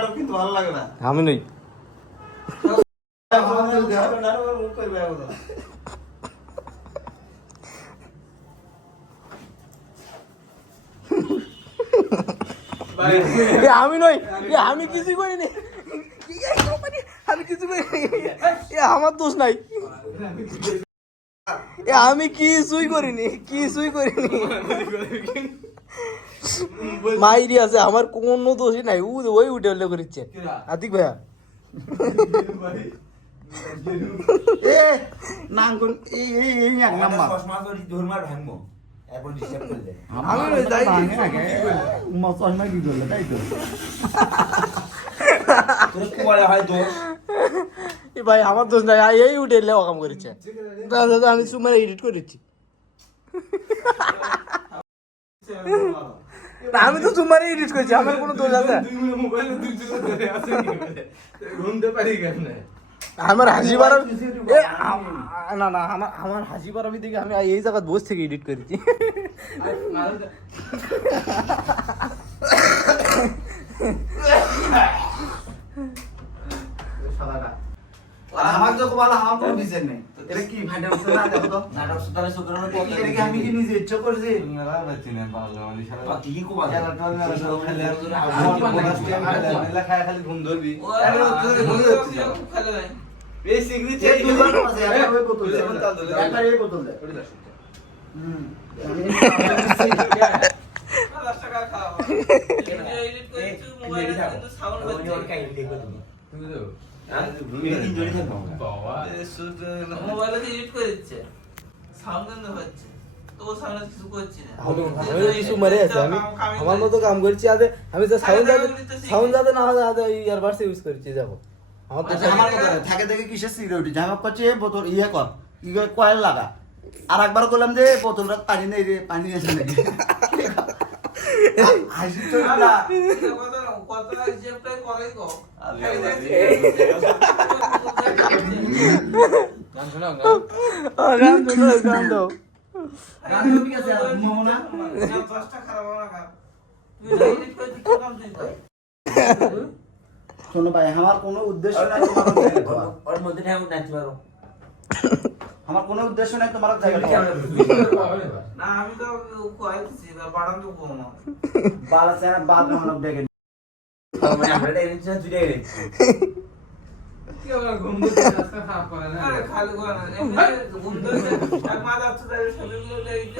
নাটক কিন্তু ভালো লাগে না। আমি নই আমি নই, আমি কিছুই করিনি, আমি কিছু করিনি, আমার দোষ নাই, আমি কিছুই করিনি, কিছুই করিনি। মাইরি আছে, আমার কোনো দোষই নাই। ওই উঠে উঠলে করিচ্ছে আতিক ভাইয়া। ভাই আমার দোষ নাই, এই উঠে এলে অকাম করেছে, আমি সুমার এডিট করেছি। আমি তো সুমারে এডিট করেছি, আমার কোনো দোষ আছে? আমার হাসি বাড়ার না না, আমার হাসি বাড়াবি দেখে আমি এই জায়গায় বসে থেকে এডিট করেছি। আমার যখন বলা আমার কোনো বিচার নেই। এটা কি ভাইটা উঠছে না দেখো তো নাটক সুতারে সুতরে এটা কি আমি কি নিজে ইচ্ছা করছি না বাচ্চি না পাগল মানে সারা ঠিকই কো বাজে খেলা খায় খালি ঘুম ধরবি খেলে এই সিগনেচার এই আছে একটা ওই বোতল একটা এই বোতল দে 10 টাকা খাও এডিট করেছি মোবাইলে কিন্তু সাউন্ড বাজছে ওর কাই লিখে তুমি তুমি দাও মোবাইলে এডিট করে দিচ্ছে সাউন্ড কিন্তু হচ্ছে তো সাউন্ড কিছু করছি না কিছু মারে আছে আমি আমার মতো কাম করছি আদে আমি তো সাউন্ড যাতে না আদে ইয়ারবাডস ইউজ করছি যাবো আমার তো আমার কথা থাকে দেখে কিসের সিকিউরিটি জামা করছে বোতল ইয়ে কর ইয়ে কয়েল লাগা আর একবার বললাম যে বোতলটা পানি নেই রে পানি আছে নাকি হাসি তো না কত হিসাবটাই করে গো গান শোনাও গান শোনাও গান দাও গান তো ঠিক আছে মামু না 10টা খারাপ হবে না তুই এডিট করে দিতে কাম তুই ভাই শোনো ভাই আমার কোনো উদ্দেশ্য নাই তোমার ওর মধ্যে ঠাকুর নাচতে পারো আমার কোনো উদ্দেশ্য নাই তোমার জায়গা না আমি তো কইছি বাড়াম তো কোন বালা চানা বাদ মানব দেখে মানে আমরা এডিট না তুই এডিট কি আমরা ঘুম দিতে রাস্তা খারাপ করে না আরে খালি করে না এমনি ঘুম দিতে আর মা যাচ্ছে তাই সবগুলো এডিট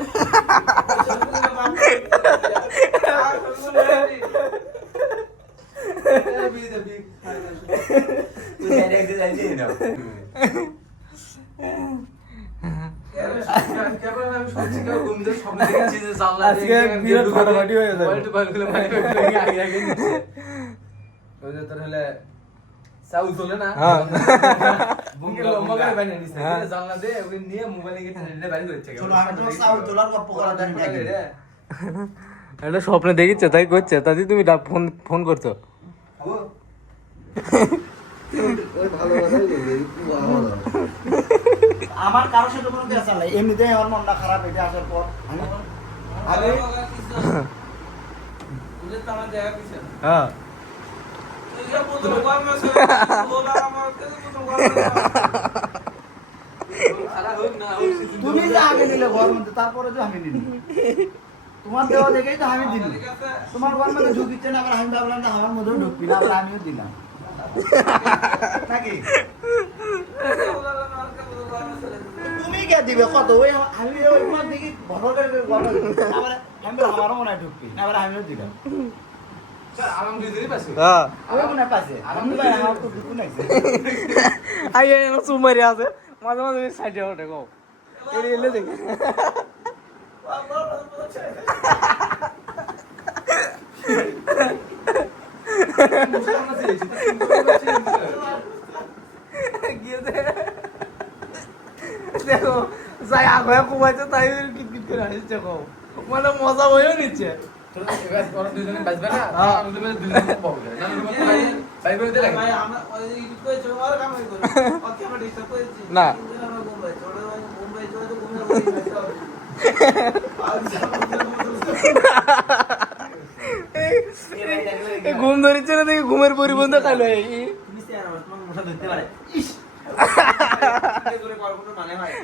চাউল চলে না লম্বা করে বানিয়ে নিছে জানলা দিয়ে ওকে নিয়ে মোবাইলে গিয়ে ঠান্ডা বাড়ি করছে চলো আমি তো চাউল তোলার গল্প করা জানি না এটা স্বপ্নে দেখিচ্ছে তাই করছে তাই তুমি ফোন ফোন করছো আমার কারোর সাথে কোনো পেশা নাই এমনিতে আমার মনটা খারাপ এটা আসার পর আরে বুঝে তো আমার জায়গা পিছে হ্যাঁ তুমি যে আগে নিলে ঘর মধ্যে তারপরে যে আমি নিলি তোমার দেওয়া দেখেই তো আমি দিলি তোমার ঘর মধ্যে ঢুকিচ্ছে না আবার আমি ভাবলাম যে আমার মধ্যেও ঢুকবি না আবার আমিও দিলাম নাকি তুমি কে দিবে কত ওই আমি ওই তোমার দেখি ভর করে আবার আমি আমারও মনে হয় ঢুকবি আবার আমিও দিলাম সুমারি আছে মাঝে মাঝে সাইডে ওঠে গো এলে দেখি দেখো যাই আগে কুমাইছে তাই কিটকিট করে হাসছে গো মানে মজা হয়েও নিচ্ছে না ঘুম ধরেছে না দেখি ঘুমের পরিবন্ধ খাইলো তুমি চেয়ার আমার তোমার মশা ধরতে পারে ইস করে করার কোনো মানে হয়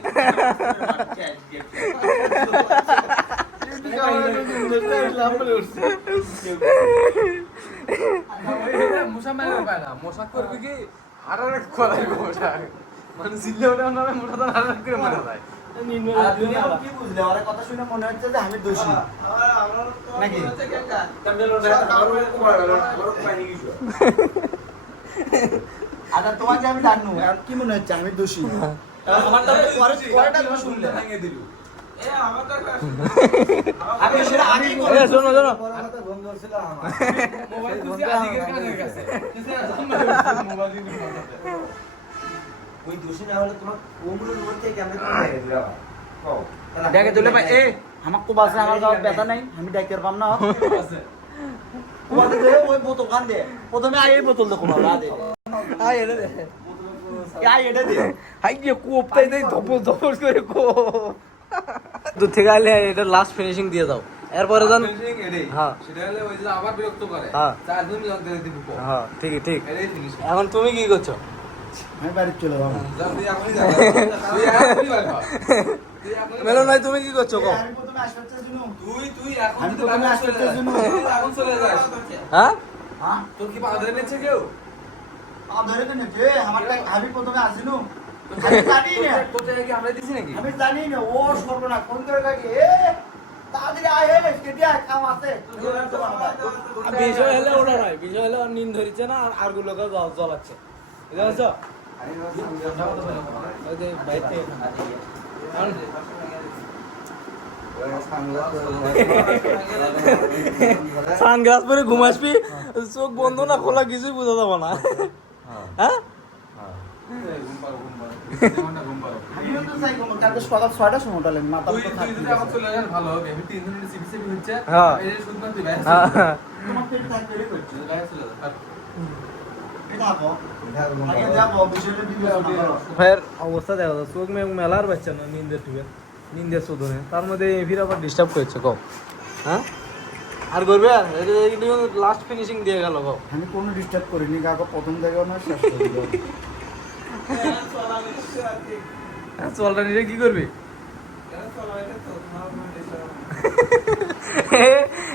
মশা মেরে পায় না মশা করবে কি হারারে খোলাই মশা মানে জিল্লে ওটা না মোটা তো হারারে করে মারা যায় তুমি এখন কি বুঝলে ওর কথা শুনে মনে হচ্ছে যে আমি দোষী নাকি আচ্ছা তোমার যে আমি জানু এখন কি মনে হচ্ছে আমি দোষী আমার তো পরেটা তুমি শুনলে ভেঙে দিল আমি সেটা আগে শোনো শোনো ঘুম ধরছিল আমার মোবাইল তুই আদিকের কানের কাছে মোবাইল দিয়ে ওই দোষী না হলে তোমার কোমরের মধ্যে কেমনে তুমি ভেঙে দিলা কও দেখে তুলে ভাই এ আমার খুব আছে আমার গাঁত ব্যথা নাই আমি ডাক্তার পাম না আছে তোমার দে ওই বোতল কান দে প্রথমে আই এই বোতল দেখো না দে আয় এনে দে আই এটা দে হাই যে কোপটাই দেই ধপল ধপল করে কো তো থেকে আইলে এটা লাস্ট ফিনিশিং দিয়ে দাও এরপরে জান হ্যাঁ সেটা হলে ওই যে আবার বিরক্ত করে হ্যাঁ। চার দিন লাগতে দিব হ্যাঁ ঠিক ঠিক এটাই ফিনিশ এখন তুমি কি করছো আমি বাড়ি চলে যাবো যা তুই এখনই যা তুই এখনই বাইরে হ। তুই এখনই মেলো নাই তুমি কি করছো কো আমি প্রথমে আসতে জন্য তুই এখন আমি যদি প্রথমে বাইরে আসতে চলে যাস, জন্য তুই এখন চলে যাস হ্যাঁ হ্যাঁ তোর কি পা ধরে নিচ্ছে কেউ ধরে তো নেছে আমারটা আমি প্রথমে আসিনু আমি জানি না তোতে কি আমরা দিছি নাকি আমি জানি না ও সর্বনা কোন করে কাকে এ তাড়াতাড়ি আয় হে কেটে আয় কাম আছে বিষয় হলে ওটা নয় বিষয় হলে ওর নিন ধরিছে না আর আরগুলোকে জ্বলাচ্ছে বুঝতে পারছো ওই যে বাইতে সানগ্লাস পরে ঘুমাসবি চোখ বন্ধ না খোলা কিছুই বোঝা যাবে না হ্যাঁ ঘুম পারো ঘুম পারো আমিও তো চাই কোন কালকে সকাল 6টার সময় উঠালেন মাথা তুই তো তুই যদি এখন চলে যাস ভালো হবে আমি 3 দিনের সিবি সিবি হচ্ছে হ্যাঁ। এই শুনতে তুই বাইরে হ্যাঁ। তোমার পেট থাকবে রে করছে বাইরে চলে যা এটা আপো আগে যাবো বিষয়টা বিবেচনা করো ফের অবস্থা দেখো তো, চোখ মেলার বাচ্চা না নিন্দের টুকে নিন্দের শোধনে তার মধ্যে ফির আবার ডিস্টার্ব করছে কও হ্যাঁ আর করবে লাস্ট ফিনিশিং দিয়ে গেল কও আমি কোনো ডিস্টার্ব করিনি কাকা প্রথম থেকেও না শেষ পর্যন্ত হ্যাঁ, চলটা নিয়ে কি করবি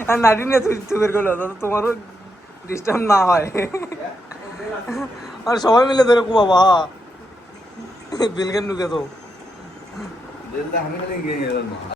আর নাটি নিয়ে চুপের করলো তাতে তোমারও ডিস্টার্ব না হয় আর সবাই মিলে ধরে কু বাবা বিলকেন ঢুকে তো